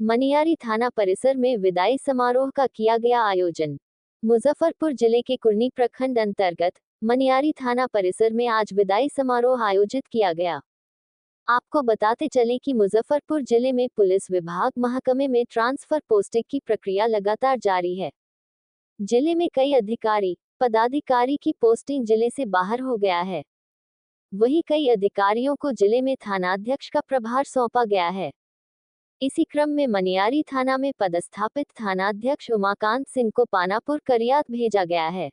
मनियारी थाना परिसर में विदाई समारोह का किया गया आयोजन। मुजफ्फरपुर जिले के कुर्नी प्रखंड अंतर्गत मनियारी थाना परिसर में आज विदाई समारोह आयोजित किया गया। आपको बताते चले कि मुजफ्फरपुर जिले में पुलिस विभाग महकमे में ट्रांसफर पोस्टिंग की प्रक्रिया लगातार जारी है। जिले में कई अधिकारी पदाधिकारी की पोस्टिंग जिले से बाहर हो गया है। वहीं कई अधिकारियों को जिले में थानाध्यक्ष का प्रभार सौंपा गया है। इसी क्रम में मनियारी थाना में पदस्थापित थानाध्यक्ष उमाकांत सिंह को पानापुर करियात भेजा गया है,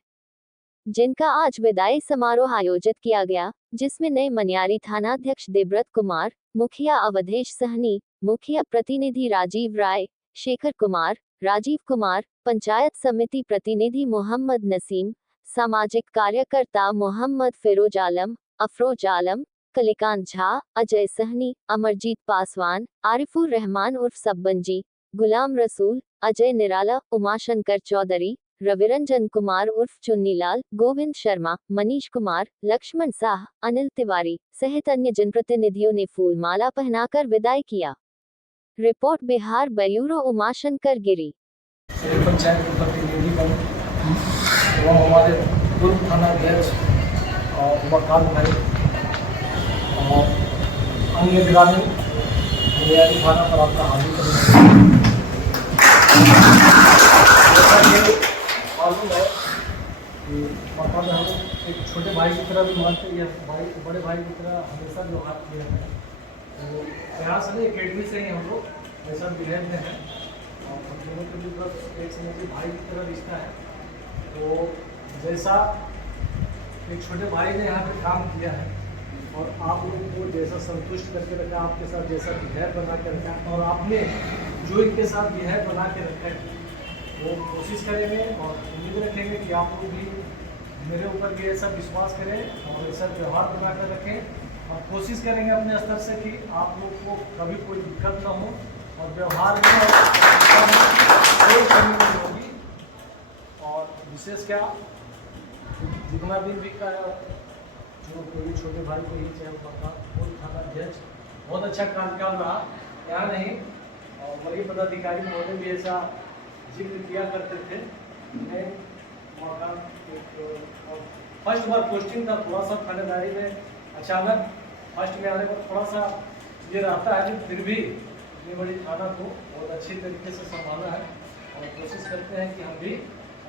जिनका आज विदाई समारोह आयोजित किया गया, जिसमें नए मनियारी थानाध्यक्ष देवव्रत कुमार, मुखिया अवधेश सहनी, मुखिया प्रतिनिधि राजीव राय, शेखर कुमार, राजीव कुमार, पंचायत समिति प्रतिनिधि मोहम्मद नसीम, सामाजिक कार्यकर्ता मोहम्मद फिरोज आलम, अफरोज आलम, कलिकांत झा, अजय सहनी, अमरजीत पासवान, आरिफुर रहमान उर्फ सब्बंजी, गुलाम रसूल, अजय निराला, उमाशंकर चौधरी, रविरंजन कुमार उर्फ चुन्नीलाल, गोविंद शर्मा, मनीष कुमार, लक्ष्मण साह, अनिल तिवारी सहित अन्य जनप्रतिनिधियों ने फूल माला पहनाकर विदाई किया। रिपोर्ट बिहार ब्यूरो उमाशंकर गिरी। पंचायत के प्रतिनिधिगण एवं हमारे पूर्व थानाध्यक्ष उमाकांत भाई और अन्य ग्रामीण मनियारी थाना पर आपका हार्दिक अभिनंदन। मालूम है कि मकान हम एक छोटे भाई की तरह भी मानते हैं, भाई बड़े भाई की तरह हमेशा जो हाथ किया है, तो यहाँ से नहीं अकेडमी से ही हम लोग ऐसा बिहेव में हैं और हम दोनों के भी बस एक समय के भाई की तरह रिश्ता है। तो जैसा एक छोटे भाई ने यहाँ पे काम किया है और आप लोगों को जैसा संतुष्ट करके रखा, आपके साथ जैसा बिहेव बना के रखा और आपने जो इनके साथ बिहेव बना के रखा है, वो कोशिश करेंगे और उम्मीद रखेंगे कि आप लोग भी मेरे ऊपर भी ऐसा विश्वास करें और ऐसा व्यवहार बना कर रखें और कोशिश करेंगे अपने स्तर से कि आप लोग को कभी कोई दिक्कत ना हो और व्यवहार में कोई कमी नहीं होगी। और विशेष क्या जितना भी का जो कोई छोटे भाई को ही चाहे पूर्व थानाध्यक्ष बहुत अच्छा कार्यकाल रहा, यहाँ नहीं और वही पदाधिकारी महोदय भी ऐसा जिक्र किया करते थे। मैं मौका फर्स्ट बार पोस्टिंग था, थोड़ा सा थानेदारी में अचानक फर्स्ट में आने पर थोड़ा सा ये रहता है, लेकिन फिर भी इतनी बड़ी थाना को बहुत अच्छी तरीके से संभाला है और कोशिश करते हैं कि हम भी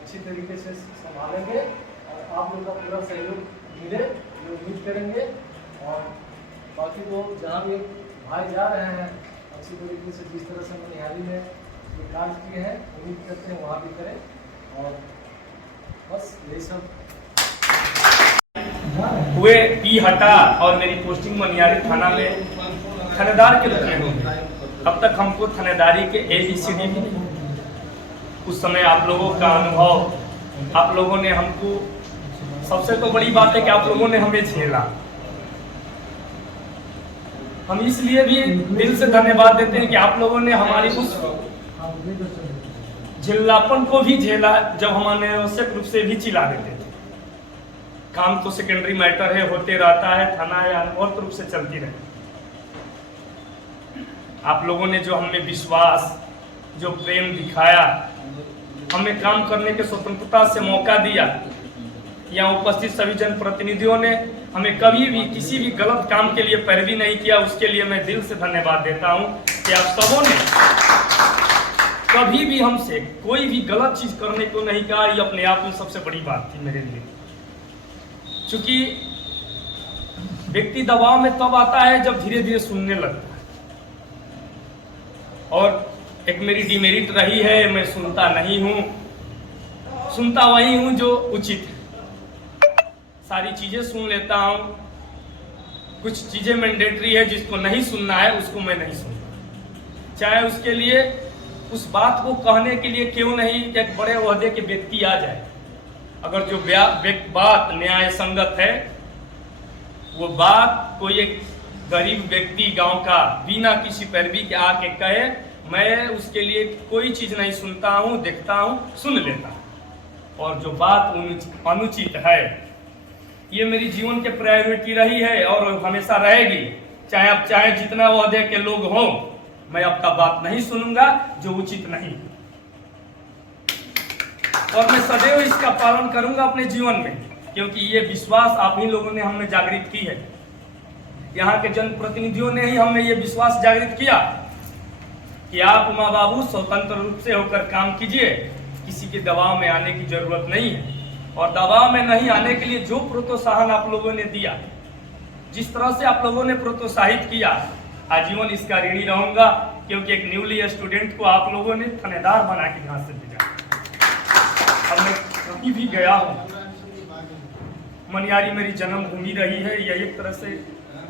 अच्छी तरीके से संभालेंगे और आप लोगों का पूरा सहयोग मिले, ये उम्मीद करेंगे। और बाकी तो जहाँ भी भाई जा रहे हैं अच्छी तरीके से जिस तरह से मनियारी में कार्य किए हैं, उम्मीद करते हैं वहाँ भी करें और बस यही सब हुए पी हटा और मेरी पोस्टिंग मनियारी थाना में थानेदार के रूप में हुई। अब तक हमको थानेदारी के ABCD भी नहीं। उस समय आप लोगों का अनुभव, आप लोगों ने हमको, सबसे तो बड़ी बात है कि आप लोगों ने हमें झेला। हम इसलिए भी दिल से धन्यवाद देते हैं कि आप लोगों ने हमारी उस झेलापन को भी झेला जब हम अनावश्यक रूप से भी चिल्ला देते थे। काम तो सेकेंडरी मैटर है, होते रहता है, थाना है, अनवरत रूप से चलती रहे। आप लोगों ने जो हमें विश्वास, जो प्रेम दिखाया, हमें काम करने के स्वतंत्रता से मौका दिया, यहाँ उपस्थित सभी जनप्रतिनिधियों ने हमें कभी भी किसी भी गलत काम के लिए पैरवी नहीं किया, उसके लिए मैं दिल से धन्यवाद देता हूँ कि आप सबों ने कभी भी हमसे कोई भी गलत चीज करने को नहीं कहा। ये अपने आप में सबसे बड़ी बात थी मेरे लिए, क्योंकि व्यक्ति दबाव में तब आता है जब धीरे धीरे सुनने लगता है और एक मेरी डिमेरिट रही है, मैं सुनता नहीं हूँ, सुनता वही हूँ जो उचित है। सारी चीजें सुन लेता हूँ, कुछ चीजें मैंडेटरी है, जिसको नहीं सुनना है उसको मैं नहीं सुनता, चाहे उसके लिए उस बात को कहने के लिए क्यों नहीं एक बड़े ओहदे के व्यक्ति आ जाए। अगर जो बात न्याय संगत है, वो बात कोई एक गरीब व्यक्ति गांव का बिना किसी पैरवी के आके कहे, मैं उसके लिए कोई चीज नहीं सुनता हूँ, देखता हूँ, सुन लेता हूँ। और जो बात अनुचित है, ये मेरी जीवन के प्रायोरिटी रही है और हमेशा रहेगी, चाहे अब चाहे जितना ओहदे के लोग हों, मैं आपका बात नहीं सुनूंगा जो उचित नहीं, और मैं सदैव इसका पालन करूंगा अपने जीवन में, क्योंकि ये विश्वास आप ही लोगों ने हमें जागृत की है। यहाँ के जनप्रतिनिधियों ने ही हमें ये विश्वास जागृत किया कि आप माँ बाबू स्वतंत्र रूप से होकर काम कीजिए, किसी के दबाव में आने की जरूरत नहीं है। और दबाव में नहीं आने के लिए जो प्रोत्साहन आप लोगों ने दिया, जिस तरह से आप लोगों ने प्रोत्साहित किया, आजीवन इसका ऋणी रहूंगा, क्योंकि एक न्यूली स्टूडेंट को आप लोगों ने थानेदार बना के यहाँ से भेजा। अब मैं कहीं भी गया हूँ, मनियारी मेरी जन्मभूमि रही है, यह एक तरह से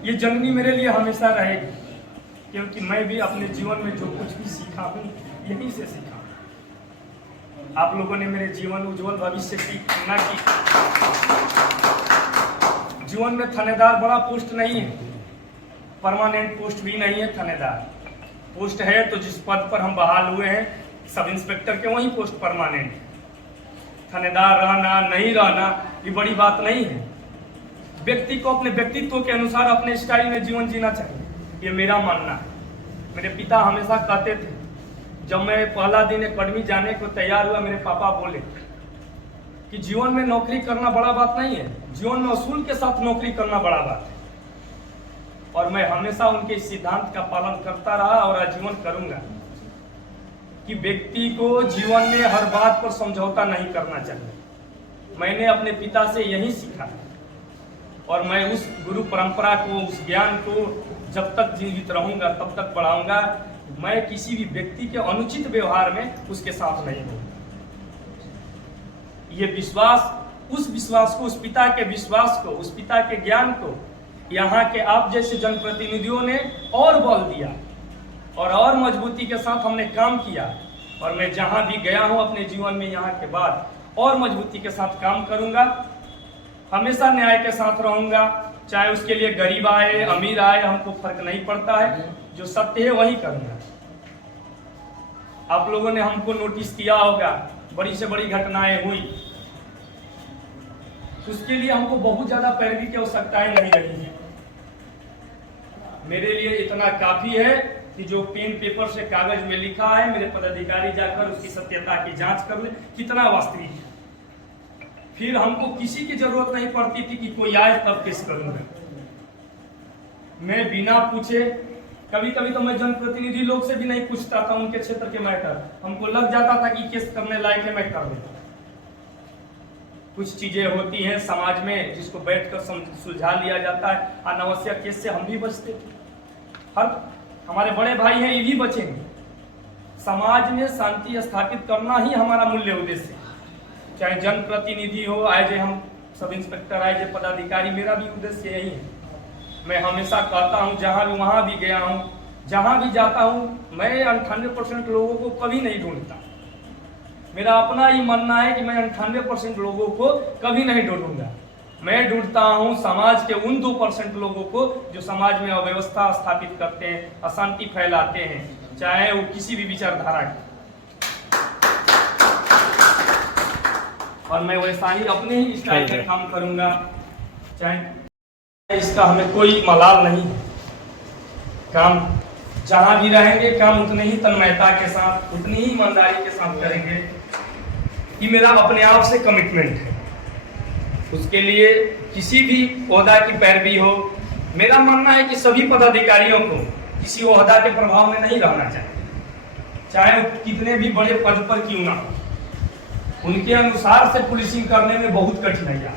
ये जननी मेरे लिए हमेशा रहेगी, क्योंकि मैं भी अपने जीवन में जो कुछ भी सीखा हूँ यहीं से सीखा। आप लोगों ने मेरे जीवन उज्जवल भविष्य की कामना की। जीवन में थानेदार बड़ा पोस्ट नहीं है, परमानेंट पोस्ट भी नहीं है। थानेदार पोस्ट है तो जिस पद पर हम बहाल हुए हैं सब इंस्पेक्टर के, वही पोस्ट परमानेंट है। थानेदार रहना नहीं रहना ये बड़ी बात नहीं है। व्यक्ति को अपने व्यक्तित्व के अनुसार अपने स्टाइल में जीवन जीना चाहिए, ये मेरा मानना है। मेरे पिता हमेशा कहते थे, जब मैं पहला दिन अकेडमी जाने को तैयार हुआ, मेरे पापा बोले कि जीवन में नौकरी करना बड़ा बात नहीं है, जीवन में असूल के साथ नौकरी करना बड़ा बात है। और मैं हमेशा उनके इस सिद्धांत का पालन करता रहा और आजीवन करूंगा कि व्यक्ति को जीवन में हर बात पर समझौता नहीं करना चाहिए। मैंने अपने पिता से यही सीखा और मैं उस गुरु परंपरा को, उस ज्ञान को जब तक जीवित रहूंगा तब तक बढ़ाऊंगा। मैं किसी भी व्यक्ति के अनुचित व्यवहार में उसके साथ नहीं हूं। ये विश्वास, उस विश्वास को, उस पिता के विश्वास को, उस पिता के ज्ञान को यहाँ के आप जैसे जनप्रतिनिधियों ने और बल दिया और मजबूती के साथ हमने काम किया। और मैं जहां भी गया हूं अपने जीवन में यहाँ के बाद और मजबूती के साथ काम करूंगा, हमेशा न्याय के साथ रहूंगा। चाहे उसके लिए गरीब आए अमीर आए, हमको फर्क नहीं पड़ता है, जो सत्य है वही करूंगा। आप लोगों ने हमको नोटिस किया होगा, बड़ी से बड़ी घटनाएं हुई, उसके लिए हमको बहुत ज्यादा पैरवी की आवश्यकताएं नहीं रही है। मेरे लिए इतना काफी है कि जो पेन पेपर से कागज में लिखा है, मेरे पदाधिकारी जाकर उसकी सत्यता की जांच कर ले कितना वास्तविक है। फिर हमको किसी की जरूरत नहीं पड़ती थी कि कोई आए तब केस करूंगा। मैं बिना पूछे, कभी कभी तो मैं जनप्रतिनिधि लोग से भी नहीं पूछता था उनके क्षेत्र के मैटर, हमको लग जाता था कि केस करने लायक है, मैं कर देता। कुछ चीजें होती हैं समाज में जिसको बैठकर सुलझा लिया जाता है, अनावश्यक केस से हम भी बचते थे। हमारे बड़े भाई हैं, ये भी बचेंगे। समाज में शांति स्थापित करना ही हमारा मूल्य उद्देश्य है। चाहे जनप्रतिनिधि हो, आए हम सब इंस्पेक्टर, आए पदाधिकारी, मेरा भी उद्देश्य यही है। मैं हमेशा कहता हूँ, जहाँ भी वहाँ भी गया हूँ, जहाँ भी जाता हूँ, मैं 98% लोगों को कभी नहीं ढूंढता। मेरा अपना ही मानना है कि मैं 98% लोगों को कभी नहीं ढूंढूंगा। मैं ढूंढता हूँ समाज के उन 2% लोगों को जो समाज में अव्यवस्था स्थापित करते हैं, अशांति फैलाते हैं, चाहे वो किसी भी विचारधारा के। और मैं वैसा ही अपने ही स्टाइल में काम करूंगा। चाहे इसका हमें कोई मलाल नहीं। काम जहां भी रहेंगे, काम उतने ही तन्मयता के साथ, उतनी ही ईमानदारी के साथ करेंगे। ये मेरा अपने आप से कमिटमेंट है। उसके लिए किसी भी ओहदा की पैरवी हो, मेरा मानना है कि सभी पदाधिकारियों को किसी ओहदा के प्रभाव में नहीं रहना चाहिए, चाहे कितने भी बड़े पद पर क्यों ना हो। उनके अनुसार से पुलिसिंग करने में बहुत कठिनाइयां,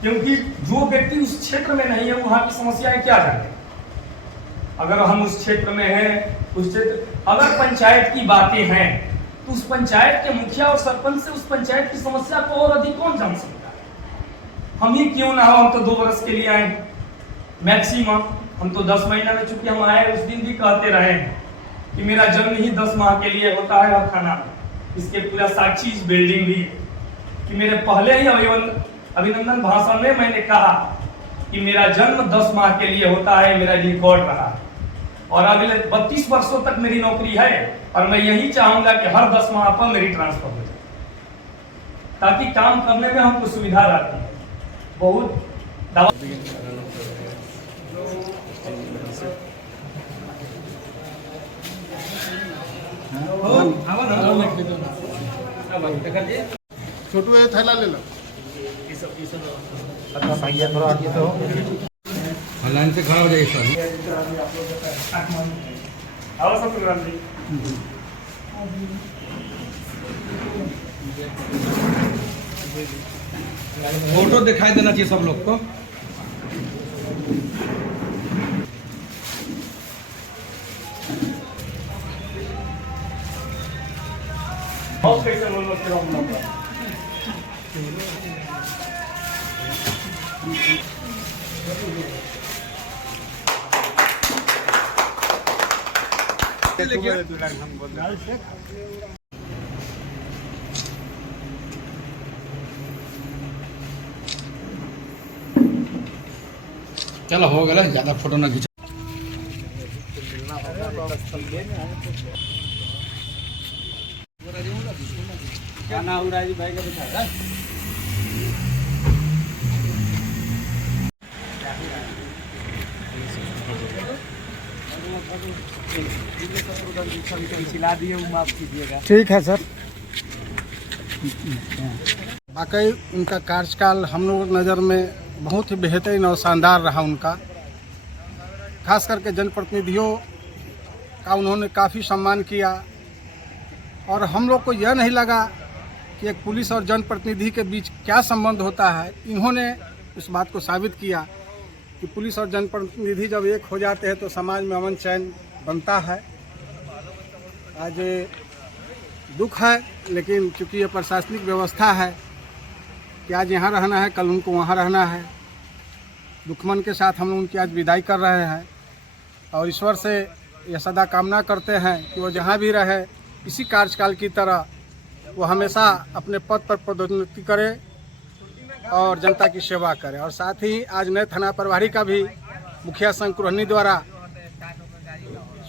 क्योंकि जो व्यक्ति उस क्षेत्र में नहीं है वहां की समस्याएं क्या जाने। अगर हम उस क्षेत्र में हैं, उस क्षेत्र, अगर पंचायत की बातें हैं तो उस पंचायत के मुखिया और सरपंच से उस पंचायत की समस्या को और अधिक कौन जान सकता है। हम ही क्यों ना हो, हम तो 2 वर्ष के लिए आए मैक्सिमम, हम तो 10 महीना में, चूंकि हम आए उस दिन भी कहते रहे हैं कि मेरा जन्म ही 10 माह के लिए होता है और खाना, इसके पूरा साक्षी इस बिल्डिंग भी, कि मेरे पहले ही अभिनंदन भाषण में मैंने कहा कि मेरा जन्म 10 माह के लिए होता है, मेरा रिकॉर्ड रहा। और अगले 32 वर्षों तक मेरी नौकरी है और मैं यही चाहूंगा कि हर 10 माह पर मेरी ट्रांसफर हो जाए, ताकि काम करने में हमको सुविधा रहती है। बहुत छोटू ये थैला ले लो। लाइन से खड़ा हो जाइए सर। फोटो दिखाई देना चाहिए सब लोग को। चलो हो गया, ज्यादा फोटो ना खींचो। क्या नाम भाई का बता। खिला दिए वो माफ कीजिएगा। ठीक है सर। वाकई उनका कार्यकाल हम लोग नज़र में बहुत ही बेहतरीन और शानदार रहा उनका। खास करके जनप्रतिनिधियों का उन्होंने काफ़ी सम्मान किया और हम लोग को यह नहीं लगा कि एक पुलिस और जनप्रतिनिधि के बीच क्या संबंध होता है। इन्होंने इस बात को साबित किया कि पुलिस और जनप्रतिनिधि जब एक हो जाते हैं तो समाज में अमन चैन बनता है। आज दुख है, लेकिन चूँकि ये प्रशासनिक व्यवस्था है कि आज यहाँ रहना है, कल उनको वहाँ रहना है। दुखमन के साथ हम लोग उनकी आज विदाई कर रहे हैं और ईश्वर से यह सदा कामना करते हैं कि वो जहाँ भी रहे इसी कार्यकाल की तरह वो हमेशा अपने पद पर पदोन्नति करे और जनता की सेवा करे। और साथ ही आज नए थाना प्रभारी का भी मुखिया संघ कुरहनी द्वारा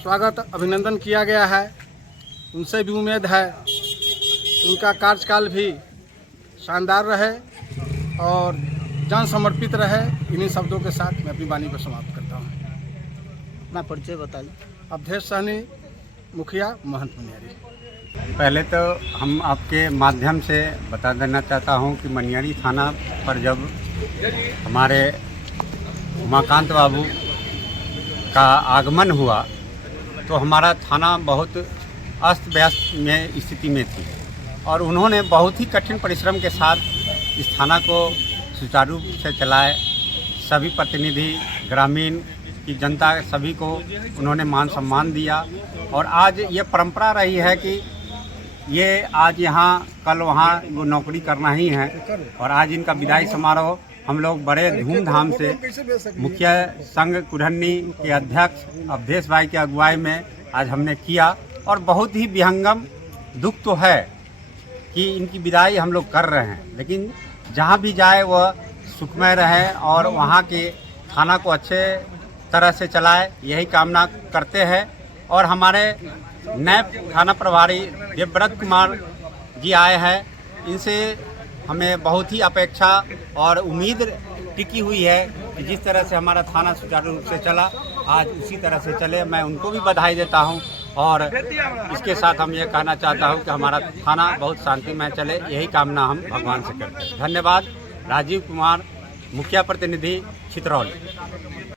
स्वागत अभिनंदन किया गया है। उनसे भी उम्मीद है उनका कार्यकाल भी शानदार रहे और जन समर्पित रहे। इन्हीं शब्दों के साथ मैं अपनी वाणी को समाप्त करता हूँ। अपना परिचय बताइए। अवधेश सहनी, मुखिया महंत मनियारी। पहले तो हम आपके माध्यम से बता देना चाहता हूं कि मनियारी थाना पर जब हमारे उमाकांत बाबू का आगमन हुआ तो हमारा थाना बहुत अस्त व्यस्त में स्थिति में थी और उन्होंने बहुत ही कठिन परिश्रम के साथ इस थाना को सुचारू रूप से चलाए। सभी प्रतिनिधि, ग्रामीण की जनता, सभी को उन्होंने मान सम्मान दिया और आज ये परंपरा रही है कि ये आज यहाँ कल वहाँ वो नौकरी करना ही है। और आज इनका विदाई समारोह हम लोग बड़े धूमधाम से मुखिया संघ कुरहनी के अध्यक्ष अवधेश भाई की अगुवाई में आज हमने किया और बहुत ही विहंगम दुख तो है कि इनकी विदाई हम लोग कर रहे हैं, लेकिन जहाँ भी जाए वह सुखमय रहे और वहाँ के थाना को अच्छे तरह से चलाए, यही कामना करते हैं। और हमारे नए थाना प्रभारी देवव्रत कुमार जी आए हैं, इनसे हमें बहुत ही अपेक्षा और उम्मीद टिकी हुई है कि जिस तरह से हमारा थाना सुचारू रूप से चला आज उसी तरह से चले। मैं उनको भी बधाई देता हूं और इसके साथ हम ये कहना चाहता हूं कि हमारा थाना बहुत शांतिमय चले, यही कामना हम भगवान से करते हैं। धन्यवाद। राजीव कुमार, मुखिया प्रतिनिधि, चित्रौली।